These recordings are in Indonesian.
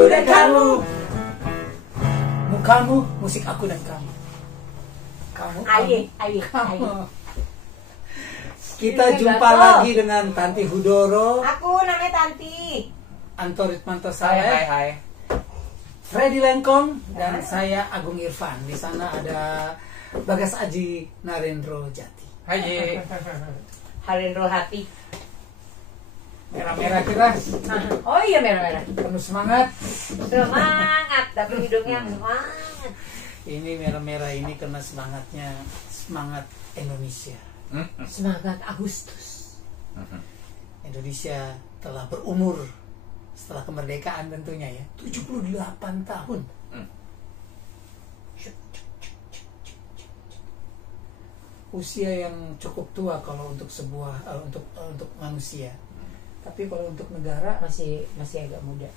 aku dan kamu. Mukamu, musik aku dan kamu. Kamu, kamu. Kita jumpa lagi dengan Tanti Hudoro. Aku namanya Tanti. Antorit Manto saya. Hai. Freddy Lengkong dan saya Agung Irfan. Di sana ada Bagas Aji Narendro Jati. Hai. Harendro Hati. Merah-merah keras. Oh iya merah-merah. Penuh semangat. Semangat, tapi hidungnya semangat. Ini merah-merah ini karena semangatnya semangat Indonesia. Semangat Agustus. Indonesia telah berumur setelah kemerdekaan tentunya ya 78 tahun. Usia yang cukup tua kalau untuk sebuah untuk manusia. Tapi kalau untuk negara Masih agak muda.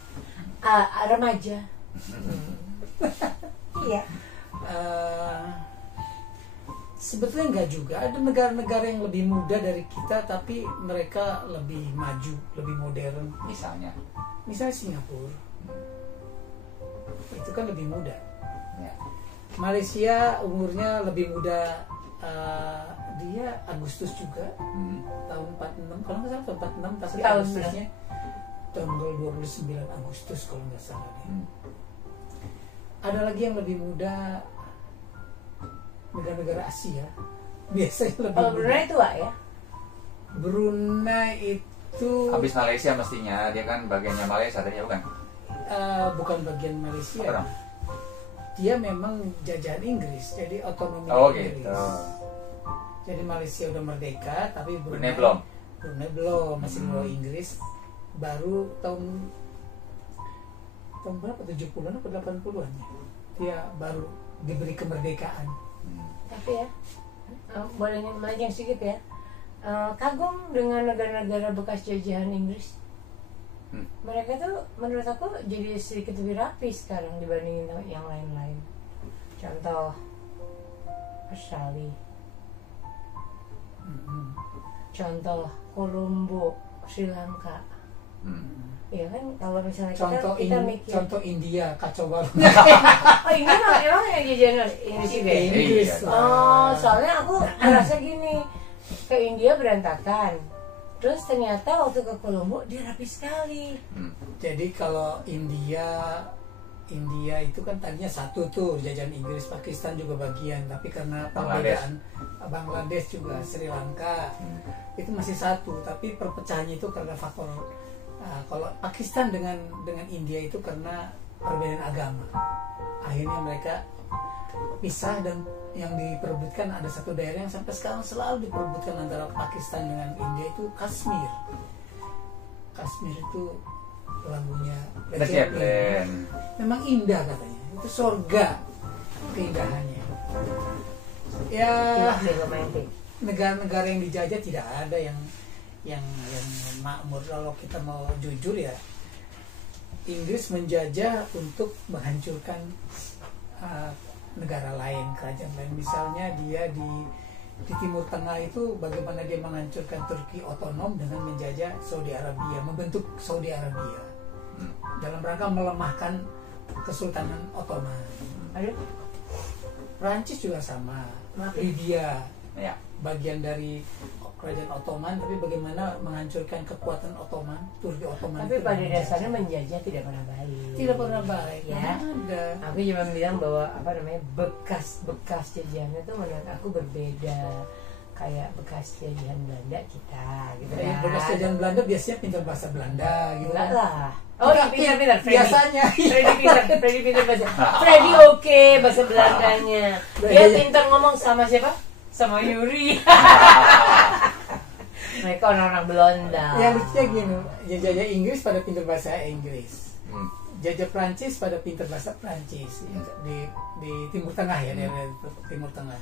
Remaja. Iya. Sebetulnya enggak juga. Ada negara-negara yang lebih muda dari kita tapi mereka lebih maju, lebih modern. Misalnya Singapura. Itu kan lebih muda. Ya. Malaysia umurnya lebih muda. Dia Agustus juga. Tahun 46 kalau nggak salah tahun 46 tapi Setahun Agustusnya tanggal 29 Agustus kalau nggak salah deh. Ada lagi yang lebih muda, negara-negara Asia biasanya lebih Kalau muda. Brunei tua ya? Brunei itu Habis Malaysia mestinya, dia kan bagiannya Malaysia tadi bukan? bukan bagian Malaysia. Apa dong? Dia memang jajahan Inggris, jadi otonomi Oh Inggris. gitu. Jadi Malaysia udah merdeka, tapi Brunei belum. Brunei belum, masih bawa Inggris. Baru tahun berapa? 70-an atau 80-an ya? Dia baru diberi kemerdekaan. Tapi ya, boleh melenceng sedikit ya. Kagum dengan negara-negara bekas jajahan Inggris. Mereka tuh menurut aku jadi sedikit lebih rapi sekarang dibandingin yang lain-lain. Contoh Australia. Contoh Colombo, Sri Lanka. Iya kan, kalau misalnya kita mikir contoh India kacau banget. oh ini emang yang jajahan Inggris juga ya? Inggris. Oh, soalnya aku merasa gini, ke India berantakan, terus ternyata waktu ke Colombo dia rapi sekali. Jadi kalau India itu kan tadinya satu tuh jajahan Inggris, Pakistan juga bagian, tapi karena perbedaan Bangladesh juga Sri Lanka itu masih satu, tapi perpecahannya itu karena faktor kalau Pakistan dengan India itu karena perbedaan agama. Akhirnya mereka pisah dan yang diperebutkan ada satu daerah yang sampai sekarang selalu diperebutkan antara Pakistan dengan India itu Kashmir. Kashmir itu lagunya Led Zeppelin. Memang indah katanya. Itu surga keindahannya. Ya, negara-negara yang dijajah tidak ada yang makmur. Kalau kita mau jujur ya, Inggris menjajah untuk menghancurkan negara lain, kerajaan lain. Misalnya dia di Timur Tengah itu bagaimana dia menghancurkan Turki otonom dengan menjajah Saudi Arabia, membentuk Saudi Arabia dalam rangka melemahkan Kesultanan Ottoman. Prancis juga sama, Libya bagian dari kerajaan Ottoman, tapi bagaimana menghancurkan kekuatan Ottoman, Turki Ottoman. Tapi pada dasarnya menjajah tidak pernah baik. Tidak pernah baik ya. Ada. Aku cuma bilang bahwa bekas jajahannya tuh menurut aku berbeda. Kayak bekas jajahan Belanda kita gitu kan. Bekas jajahan Belanda biasanya pintar bahasa Belanda gitu. Enggak kan. lah. Oh, pintar Freddy. Biasanya. Freddy pintar bahasa. Freddy oke bahasa Belandanya. Dia pintar ngomong sama siapa? Sama Yuri. Mereka orang-orang Belanda. Yang lucunya gini, jajah Inggris pada pintar bahasa Inggris. Jajah Prancis pada pintar bahasa Prancis di Timur Tengah ya, daerah Timur Tengah.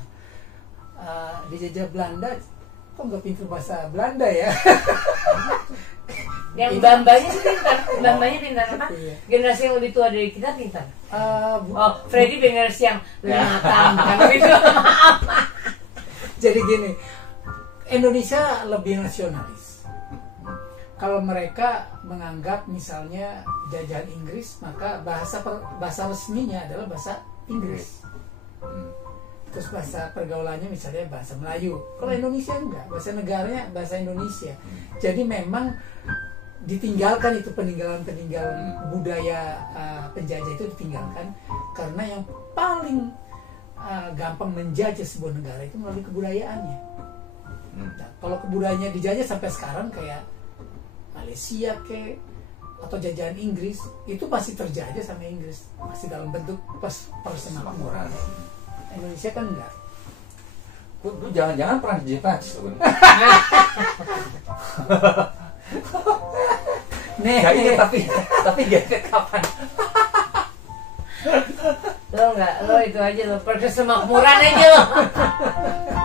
Dijajah Belanda kok nggak pintar bahasa Belanda ya. Yang Bambanya sih pintar. Bambanya pintar apa? Iya. Generasi yang lebih tua dari kita pintar. Oh, Freddy generasi yang lebih matang kan gitu. Jadi gini, Indonesia lebih nasionalis. kalau mereka menganggap misalnya jajahan Inggris, maka bahasa resminya adalah bahasa Inggris. Terus bahasa pergaulannya misalnya bahasa Melayu. Kalau Indonesia enggak, bahasa negaranya bahasa Indonesia. Jadi memang ditinggalkan itu peninggalan budaya penjajah itu ditinggalkan, karena yang paling gampang menjajah sebuah negara itu melalui kebudayaannya. Nah, kalau kebudayaannya dijajah sampai sekarang kayak Malaysia atau jajahan Inggris, itu masih terjajah sama Inggris, masih dalam bentuk persemakmuran. Indonesia kan enggak. Lu jangan-jangan pernah di Prancis lu. Nih, ya, iya, tapi gak kapan? Lo itu aja lo, perkesemakmuran aja lo.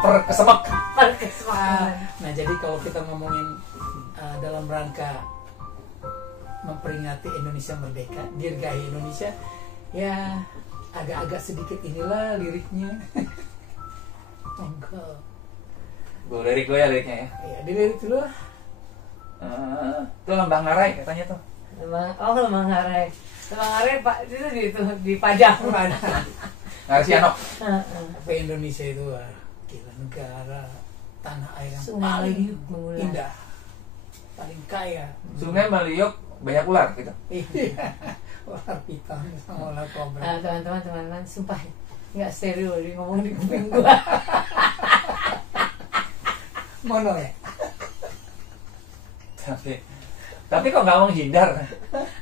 Perkesemakmuran. Nah, jadi kalau kita ngomongin dalam rangka memperingati Indonesia merdeka, dirgahi Indonesia, ya agak-agak sedikit inilah liriknya. Enggak. Gue lirik lo ya liriknya ya. Iya, dilirik dulu lah. Itu Lembah Ngarai katanya tuh. Lembah Ngarai. Lembah Ngarai Pak itu di Padang. Ngarai Sianok. Apa Indonesia itu gila, negara tanah air yang Sungai paling mengular. indah, paling kaya. Sungai Meliuk banyak ular gitu. Ular piton sama ular kobra. Teman-teman, sumpah nggak stereo dia ngomong di kuping gua. Mono ya. Tapi kok nggak menghindar?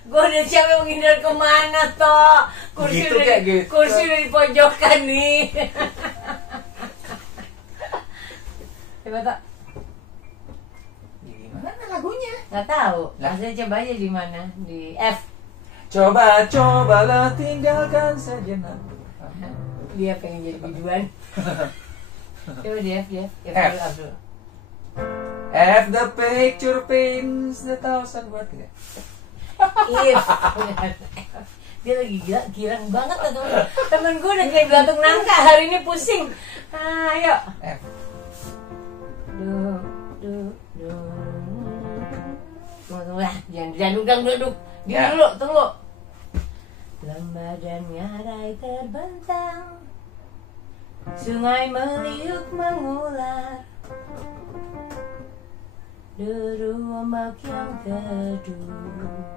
Gue udah siapa menghindar kemana toh? Kursi Gitu, kayak gitu. kursi udah di pojokan nih. Coba tak? Gimana lagunya? Nggak tahu. Lah. Saya coba aja di mana? Di F. Cobalah tinggalkan sejenak. Dia pengen jadi biduan. Coba di F ya. F. F the picture paints the thousand words gitu. If. Dia lagi girang banget tuh temen gue udah kayak belatung nangka hari ini pusing. Ayo. F. Tunggu lah, jangan duduk. Dia Ya. dulu, tunggu. Lembah dan ngarai terbentang, sungai meliuk mengular, deru ombak yang teduh,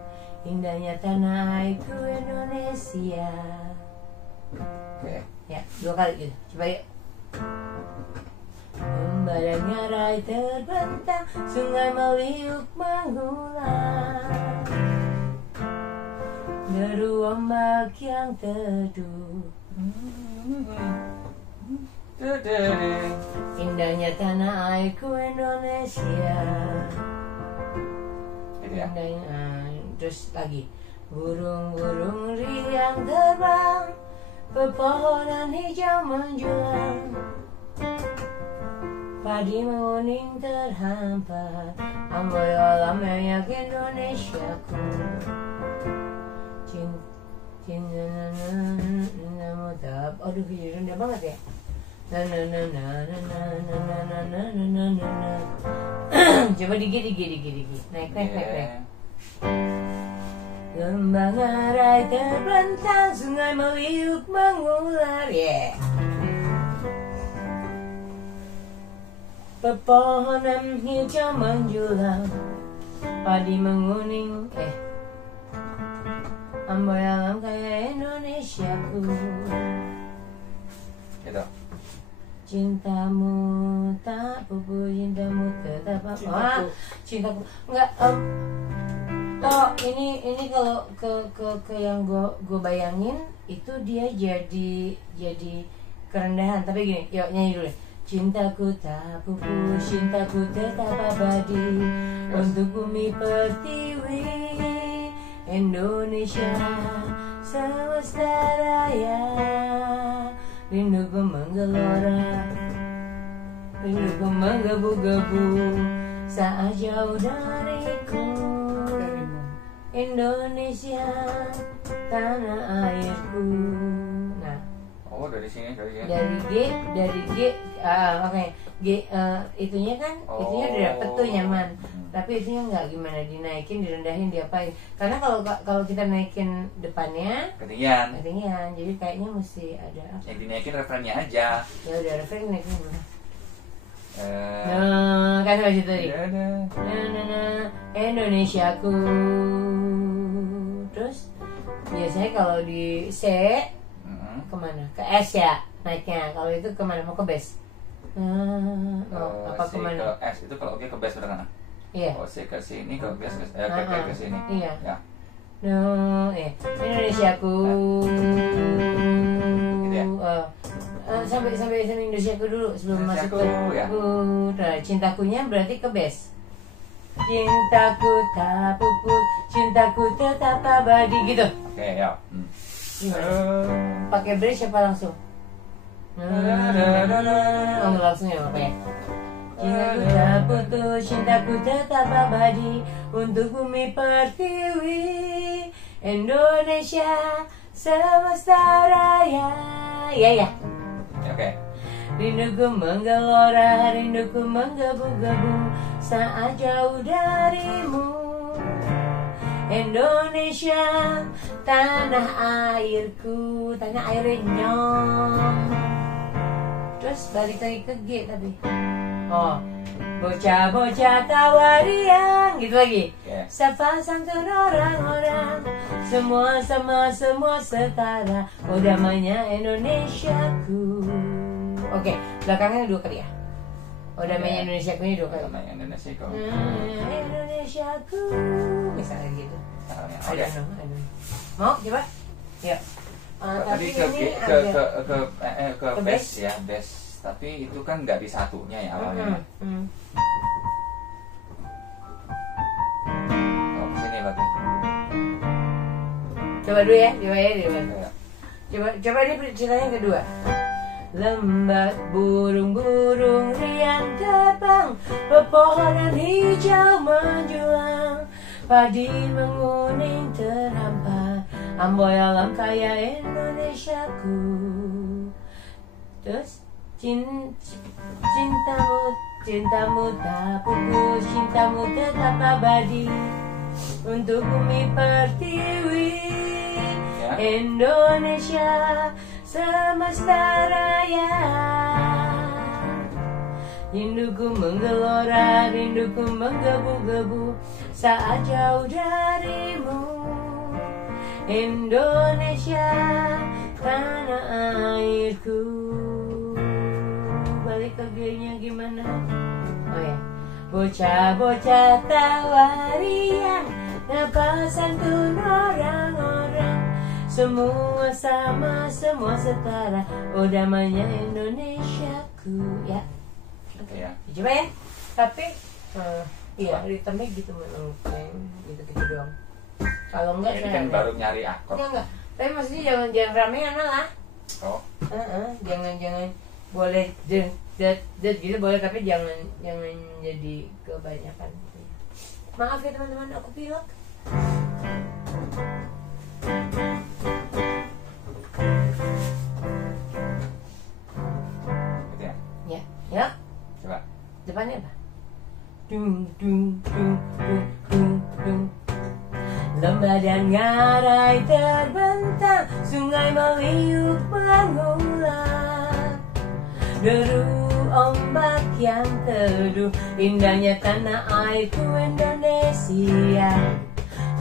indahnya tanah airku Indonesia. Oke. Ya, 2 kali gitu. Coba yuk. Lembah dan ngarai terbentang, sungai meliuk mengular, deru ombak yang teduh, indahnya tanah airku Indonesia. Gitu ya. Indahnya, terus lagi. Burung-burung riang terbang, pepohonan hijau menjulang, padi menguning terhampar, amboi alam yang Indonesiaku. Cinta namu tak, aduh jadi rendah banget ya. Coba digi. Naik. Lembah ngarai terbentang, sungai meliuk mengular, yeah. Pepohonan hijau menjulang, padi menguning, amboi alam kaya Indonesiaku. Gitu. Cintamu tak pupus, cintamu tetap apa? Cintaku enggak. Oh, ini kalau ke yang gue bayangin itu dia jadi kerendahan. Tapi gini, yuk nyanyi dulu. Cintaku tak pupus, cintaku tetap abadi, untuk bumi pertiwi Indonesia semesta raya. Rinduku menggelora, rinduku menggebu-gebu saat jauh dariku. Indonesia tanah airku. Nah, Oh, dari sini. Dari G, oke. G, itunya kan, itunya udah dapet tuh nyaman. Tapi itunya nggak, gimana dinaikin, direndahin, diapain? Karena kalau kita naikin depannya ketinggian, jadi kayaknya mesti ada apa? Yang dinaikin referennya aja. Ya udah, referen naikin dulu. Kan sampai situ tadi. Indonesiaku. Terus biasanya kalau di C kemana? Ke S ya naiknya. Kalau itu kemana? Mau ke bass? Apa C kemana? ke S itu kalau ke bass benar kan? Iya. Oh, C ke sini ke bass ke sini. Iya. Ya. Indonesiaku. Gitu ya? Sampai Indonesiaku dulu sebelum masuk ke ya. Cintakunya berarti ke bass. Cintaku tak pupus, cintaku tetap abadi gitu. Oke, ya. Pakai bridge apa langsung? Nggak langsung ya pakai. Cintaku tak putus, cintaku tetap abadi untuk bumi pertiwi Indonesia semesta raya. Ya. Oke. Rinduku menggelora, rinduku menggebu-gebu saat jauh darimu. Indonesia, tanah airku, tanah airnya nyong. Terus balik lagi ke G tapi. Oh, bocah-bocah tawariang gitu lagi. Sapa santun orang-orang, semua sama semua setara. Oh damainya Indonesiaku. Oke, belakangnya 2 kali ya. Oh damainya Indonesiaku ini 2 kali. Damainya Indonesiaku. Indonesiaku. Misalnya gitu. Oke. Mau coba? Yuk. Tadi ke bass ya, bass. Tapi itu kan nggak di satunya ya awalnya. Oh, sini berarti. Coba dulu ya, coba dia ceritanya yang kedua. Lembah burung-burung riang terbang, pepohonan hijau menjulang, padi menguning terhampar, amboi alam kaya Indonesiaku. Terus cintamu tak pupus, cintamu tetap abadi untuk bumi pertiwi Indonesia semesta raya. Rinduku menggelora, rinduku menggebu-gebu saat jauh darimu. Indonesia tanah airku. Balik ke G-nya gimana? Oh ya, bocah-bocah tawariang, napa santun orang-orang, semua sama, semua setara. Oh damainya Indonesiaku. Ya, oke. Coba ya. Tapi, iya, ritmenya gitu menurut gitu doang. Kalau enggak, ini kan baru nyari akord. Enggak. Tapi maksudnya jangan ramean lah. Oh. Jangan boleh gitu boleh, tapi jangan jadi kebanyakan. Maaf ya teman-teman, aku pilek. Gitu ya? Ya. Coba. Depannya apa? Dung. Lembah dan ngarai terbentang, sungai meliuk mengular, deru ombak yang teduh, indahnya tanah airku Indonesia.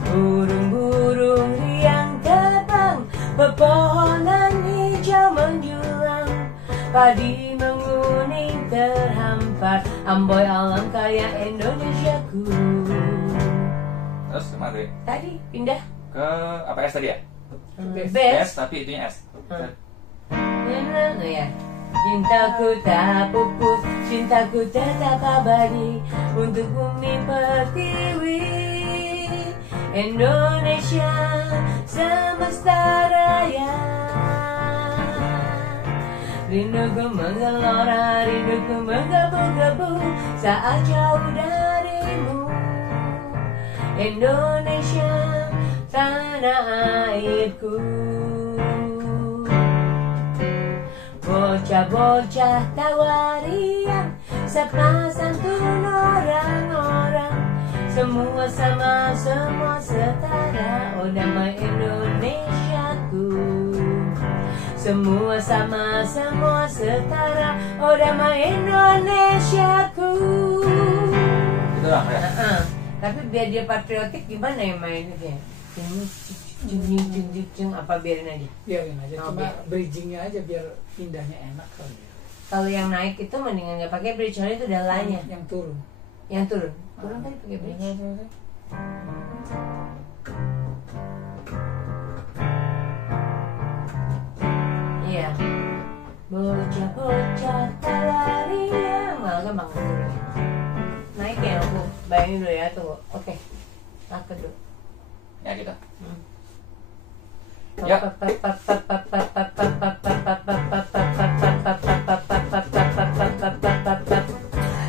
Burung-burung riang terbang, pepohonan hijau menjulang, padi menguning terhampar, amboi alam kaya Indonesiaku. Terus kemana? Tadi pindah ke apa S tadi ya? Bass. Tapi itunya S. Ya. Cintaku tak pupus, cintaku tetap abadi untuk bumi pertiwi Indonesia semesta raya. Rinduku menggelora, rinduku menggebu-gebu saat jauh darimu. Indonesia tanah airku. bocah-bocah tawarian, sepasantun orang-orang, semua sama, semua setara. Oh damai Indonesiaku, semua sama, semua setara. Oh damai Indonesiaku. Itu lah ya. Tapi biar dia patriotik gimana ya mainnya? Cung, apa biarin aja? Biarin aja, cuma bridgingnya aja biar indahnya enak kali ya. Kalau yang naik itu mendingan nggak pakai bridge, soalnya itu udah lainnya. Yang turun. Yang turun kan pakai bridge. Iya. Bocah-bocah tawarian, malah gampang turun. Naik ya aku bayangin dulu ya, tunggu. Oke, aku dulu. Ya gitu. Ya.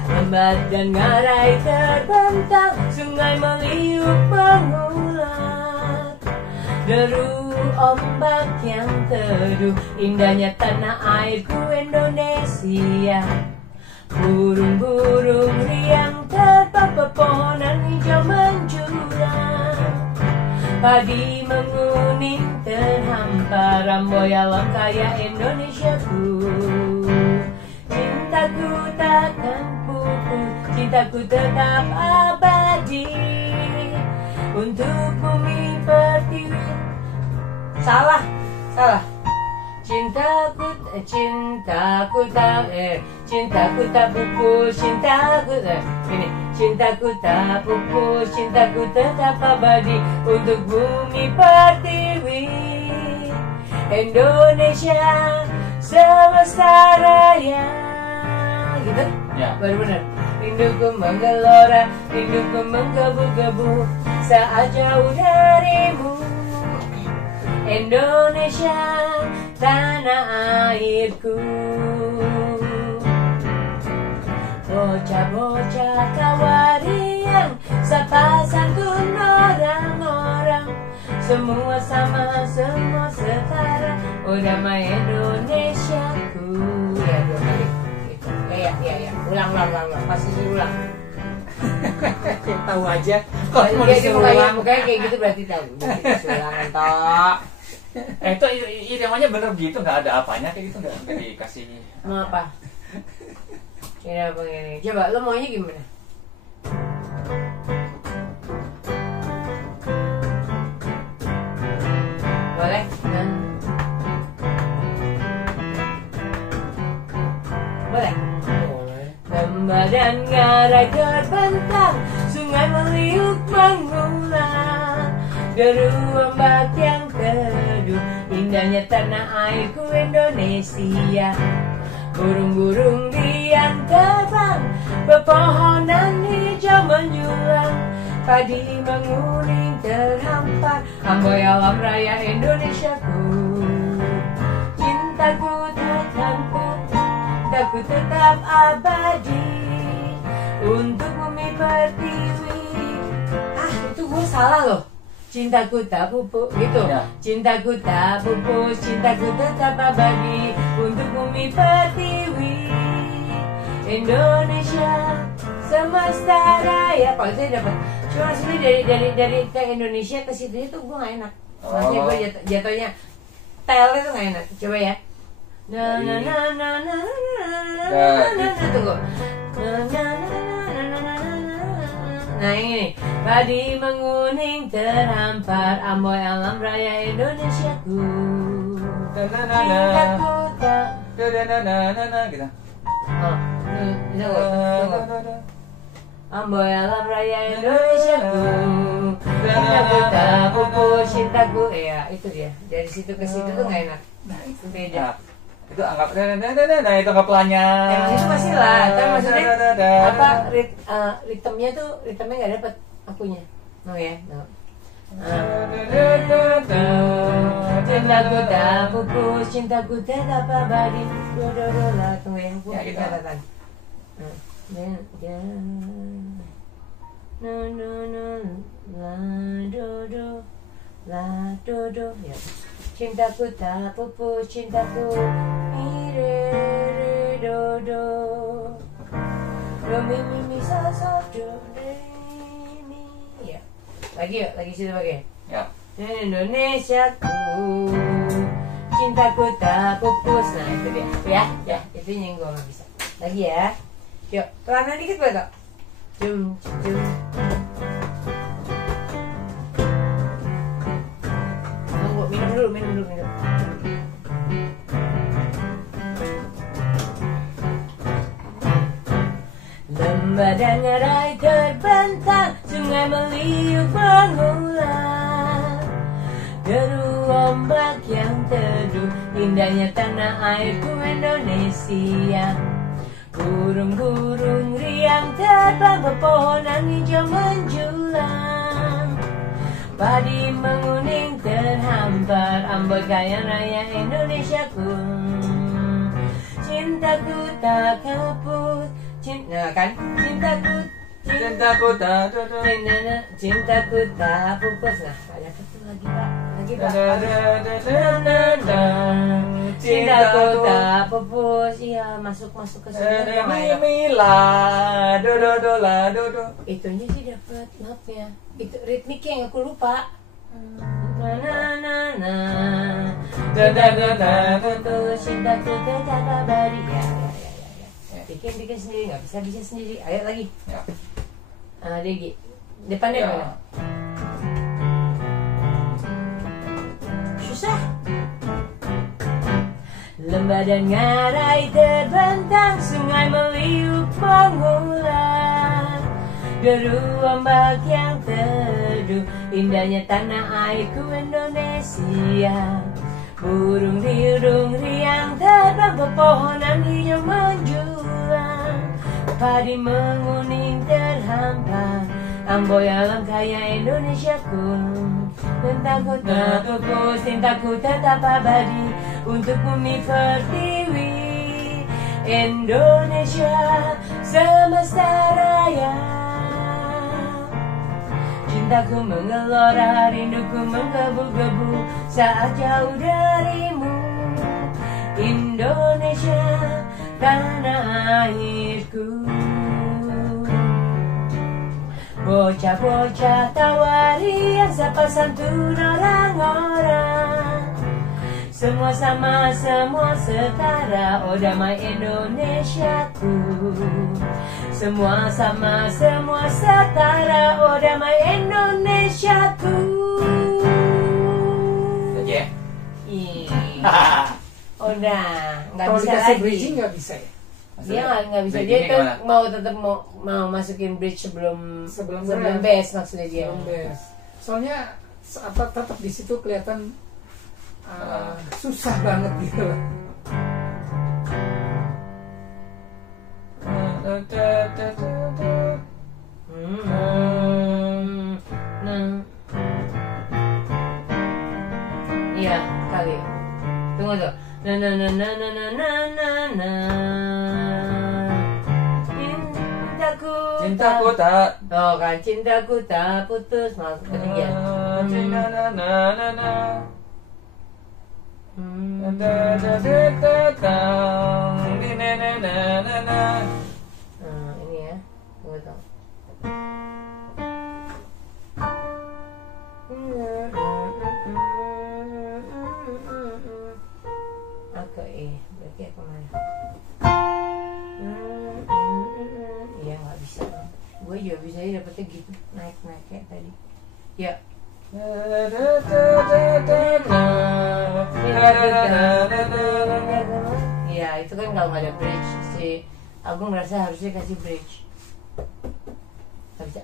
Lembat dan ngarai terbentang, sungai meliuk mengular, deru ombak yang teduh, indahnya tanah airku Indonesia. Burung-burung riang terbang, pepohonan hijau menjulang, padi menguning terhampar, amboi alam kaya Indonesiaku. Cintaku takkan pupus, cintaku tetap abadi, untuk bumi pertiwi. Salah. Cintaku tak pupus, cintaku tak pupus, cintaku tetap abadi, untuk bumi pertiwi. Indonesia semesta raya, gitu? Ya. Benar-benar. Rinduku menggelora, rinduku menggebu-gebu saat jauh darimu. Indonesia, tanah airku. Bocah-bocah tawarian, sepasantun orang-orang, semua sama, semua setara. Oh damai Indonesiaku. Ya dua kali gitu. Ya. Ulang. Masih diulang. Tahu aja. Kalau mau disuruh ulang. Mukanya kayak gitu berarti tahu. Ulangan toh. Itu irama bener gitu, nggak ada apanya kayak gitu, nggak dikasih. Mau apa? Ini apa ini? Coba lo maunya gimana? Boleh? Boleh? Lembah dan ngarai terbentang, sungai meliuk mengular, deru ombak yang teduh, indahnya tanah airku Indonesia. Burung-burung riang terbang, pepohonan hijau menyulam, padi menguning terhampar, amboi alam raya Indonesiaku. Cintaku takkan pupus, cintaku tetap abadi, untuk bumi pertiwi. Itu gue salah loh. Cintaku tak pupus gitu ya. Cintaku tak pupus, cintaku tetap abadi, untuk bumi pertiwi. Indonesia semesta raya. Kalau saya dapat cuma sini dari ke Indonesia ke situ itu gue gak enak. Maksudnya gue jatuhnya telnya tuh gak enak. Coba ya. Tunggu. Nah ini, padi menguning terhampar, amboi alam raya Indonesiaku. Cintaku tak. Gitu. Amboi alam raya Indonesiaku. Cintaku tak pupus, cintaku. Ya itu dia. Dari situ ke situ tuh gak enak. Nah itu beda. Itu anggap itu anggap pelanya. Itu masih lah, kan maksudnya apa ritmenya nggak dapet akunya, no ya, no. Cintaku tak pupus, cintaku tetap abadi, lah tunggu ya, aku catatan. La do ya. Cintaku tak pupus, cintaku mirip. do do do mi mi mi sa sa do re mi. Ya. Lagi situ pakai. Ya. Indonesiaku, cintaku tak pupus. Nah itu dia. Ya, itu yang gue nggak bisa. Lagi ya. Yuk, pelan dikit boleh tak? Jum. Tunggu, minum dulu. Lembah dan ngerai terbentang, sungai meliuk mengulang. Deru ombak yang teduh, indahnya tanah airku Indonesia. Burung-burung riang terbang, pepohonan hijau menjulang. Padi menguning terhampar, amboi kaya raya Indonesiaku. Cintaku tak kaput, cintaku tak pupus. Nah, ada satu lagi Pak. Cintaku tak pupus. Iya, masuk ke sini. Mila, do. Itunya sih dapat, maaf ya. Itu ritmiknya yang aku lupa. Cintaku tetap abadi. Ya. Bikin sendiri, nggak bisa sendiri. Ayo lagi. Ya. Degi, depannya Ya. mana? Susah. Lembah dan ngarai terbentang, sungai meliuk mengular. Deru ombak yang teduh, indahnya tanah airku Indonesia. Burung riang terbang, pepohonan hijau menjulang. Padi menguning terhampar, amboi alam kaya Indonesiaku. Cintaku tak pupus, cintaku tetap abadi untuk bumi pertiwi Indonesia semesta raya. Cintaku menggelora, rinduku menggebu-gebu saat jauh darimu. Indonesia tanah airku. Bocah-bocah tawari yang sapa santun orang-orang. Semua sama, semua setara, oh damai Indonesiaku. Semua sama, semua setara, oh damai Indonesiaku. Oke. Udah, nggak Kalau bisa dikasih lagi. bridging nggak bisa ya? Dia nggak bisa. Bridgingnya Dia gimana? tetap mau masukin bridge sebelum Sebelum bass maksudnya dia. Belum beres. Soalnya tetap di situ kelihatan susah banget gitu loh. Iya kali. Tunggu tuh. Na. Cintaku tak. Oh kan, cintaku tak putus. Maksud ketinggian. Ini ya, tunggu tuh. Oke, berarti apa mana? Iya nggak bisa. Gue juga bisa ya dapetnya gitu, naik kayak tadi. Ya. Ya itu kan kalau nggak ada bridge si Agung merasa harusnya kasih bridge. Nggak bisa.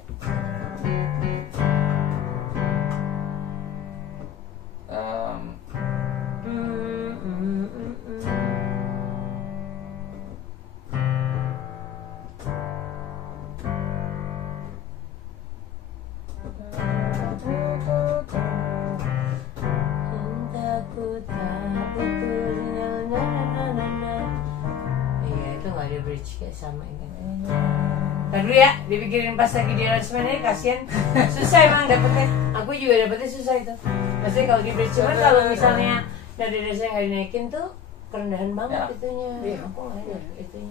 Kayak sama ini. Ntar dulu ya, dipikirin pas lagi di arrangement kasihan. Susah emang dapetnya. Aku juga dapetnya susah itu. Maksudnya kalau di bridge, cuman kalau misalnya dari dasar nggak dinaikin tuh kerendahan banget Ya. itunya. Iya. Aku nggak enak itunya.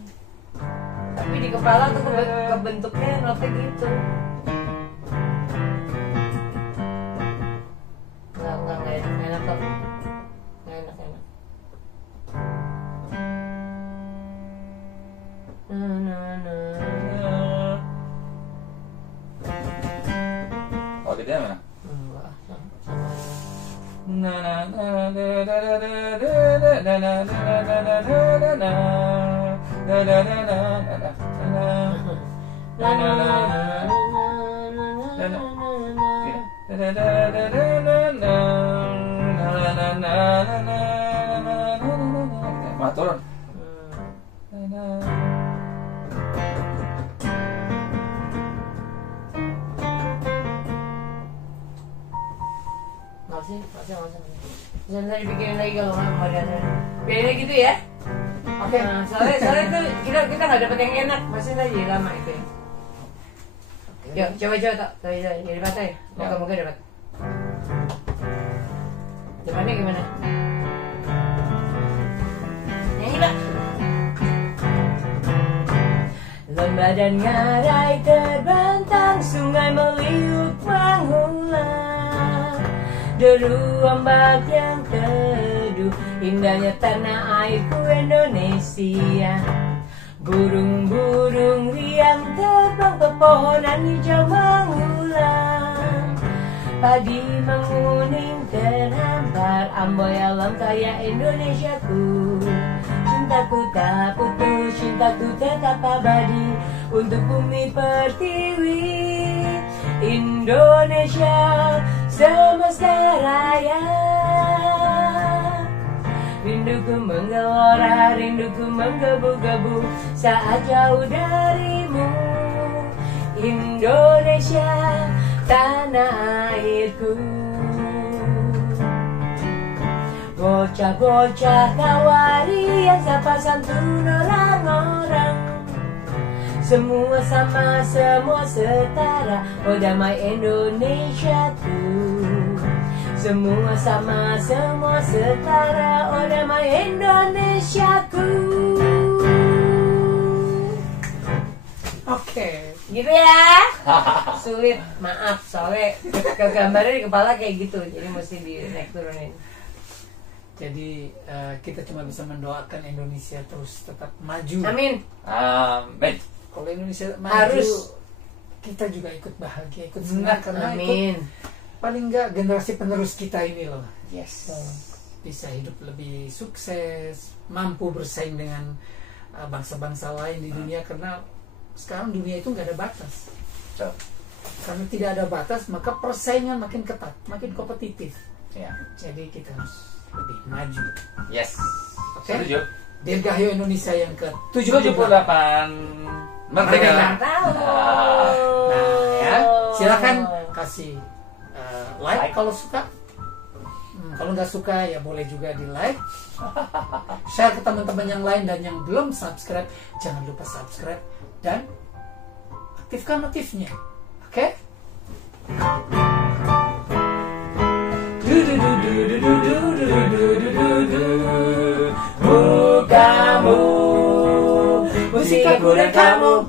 Tapi di kepala tuh kebentuknya notnya gitu. Nggak enak kok. Nggak enak. Oh gitu ya mana? Enggak, sama. Na na na da da da da da da na na na na na na na na da da da da da da Mah turun. Masih. Jangan dibikinin lagi kalau nggak mau ada. Biarin gitu ya. Oke. Nah, soalnya tuh kita nggak dapet yang enak, masih aja lama itu ya. Yuk, coba tak jadi patah ya. Moga-moga dapat. Depannya gimana? Nyanyi Pak. Lembah dan ngarai terbentang, sungai meliuk mengulang. Deru ombak yang teduh, indahnya tanah airku Indonesia. Burung-burung riang terbang, pepohonan hijau mengulang. Padi menguning terhampar, amboi alam kaya Indonesiaku. Cintaku tak putus, cintaku tetap abadi untuk bumi pertiwi. Indonesia semesta raya. Rinduku menggelora, rinduku menggebu-gebu saat jauh darimu. Indonesia, tanah airku. Bocah-bocah kawari yang sapa santun orang-orang. Semua sama, semua setara, oh damai Indonesiaku. Semua sama, semua setara, oh damai Indonesiaku. Oke. Gitu ya. Sulit, maaf soalnya kegambarnya di kepala kayak gitu, jadi mesti di naik turunin. Jadi kita cuma bisa mendoakan Indonesia terus tetap maju. Amin. Amin. Kalau Indonesia maju, Harus. kita juga ikut bahagia, ikut senang karena Amin. ikut paling enggak generasi penerus kita ini loh. Yes. Bisa hidup lebih sukses, mampu bersaing dengan bangsa-bangsa lain di dunia karena sekarang dunia itu nggak ada batas. So. Karena tidak ada batas, maka persaingan makin ketat, makin kompetitif. Ya. Jadi kita harus lebih maju. Yes. Oke. Setuju. Dirgahayu Indonesia yang ke-78. 78 Merdeka. Tahu. Nah ya, silakan kasih like kalau suka. Kalau nggak suka ya boleh juga di like. Share ke teman-teman yang lain, dan yang belum subscribe jangan lupa subscribe dan aktifkan notifnya. Oke? Kamu, musik aku dan kamu.